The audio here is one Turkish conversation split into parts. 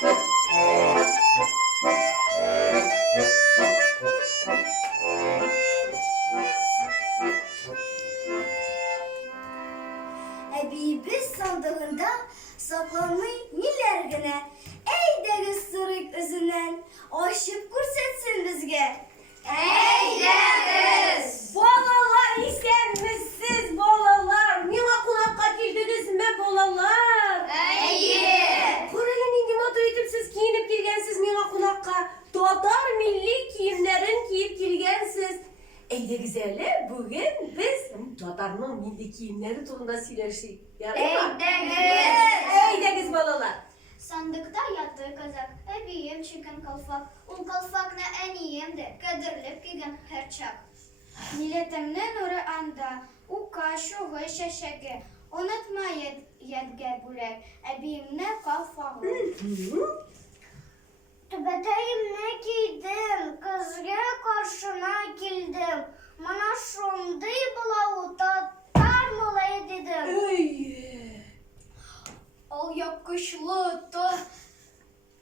Biz sandığında saklanmayı nilergine, ey deniz sırık özünden, aşıp kursetsin bizge. Ey deniz! Bolalar istenmişsiz bolalar. Nima kulakka kildiniz mi bolalar? Ey! Kuralın indi motor edip siz giyinip girgensiz nima kulakka. Tatar milli kiyimlerin giyip girgensiz. Ey de güzeli, bugün biz Tatar'ın milli kiyimleri turunda silerşik. Ey Yarın deniz! Ey de güz bolalar. Sandıkta yattığı kazak, ebiyim çıkın kalfak. Ul kalfak ne en iyiyim de, kadirlip giden her çak. Milletimden uru anda, uka şuhu şeşeki. Unutma yedge bulek, ebiyim ne kalfak. Tübeteyim ne giydim, kızga karşına geldim. Bana şunday bulavu tatar molaya dedim. Ey. O yakışlı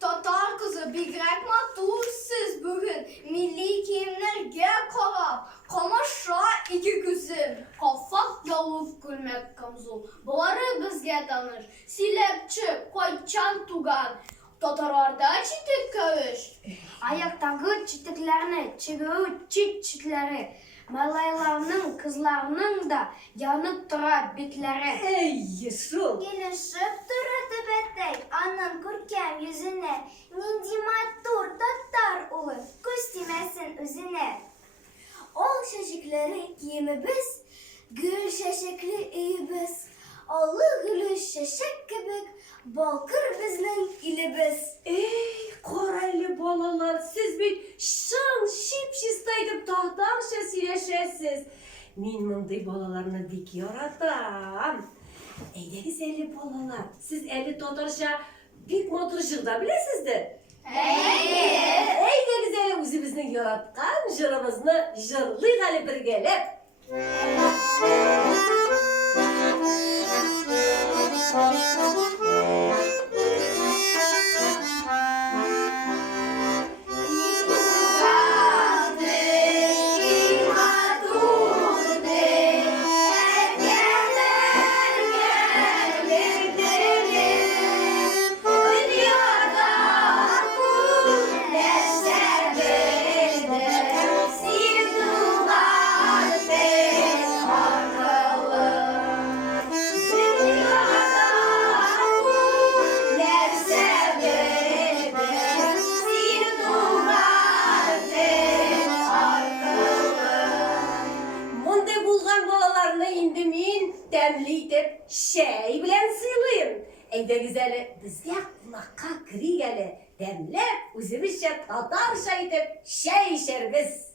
Tatar kızı bir grek matursuz bugün. Milli giyimlerge karab. Kamaşa iki kızım. Kafak yavuk gülmek kamzul. Buları bizge danır. Silepçi, koyçan tugan. Tatarlarda çitik kövüş. Ayaktagı çitiklerini, çıgığı çitleri, malaylarının, kızlarının da yanıp durar bitleri. Ey Yusuf. Gelişip dururdu betey, anın kurkem yüzüne, nindi matur tatar ulu, kustimesin üzüne. Ol şaşıkları giyimi biz, gül şaşıklı iyi biz. Allı gülü şaşık gibi, balkır bizden ilibіз. Ey koraylı balalar, siz bir şan şip şistaydıp tahtan şesileşesiz. Min mındı balalarını dik yaratam. Ey de güzelli balalar, siz eli totarşa bir motorşıkta bilesizdir. Ey de güzelli uzimizin yaratkan jırımızını jırlı gali bir gelip. Demliydim, şey bilen sığılıyım. Ey güzeli, bizde kulakka kri gele. Demle, uzimizce tatar şeydip, şey şerbiz.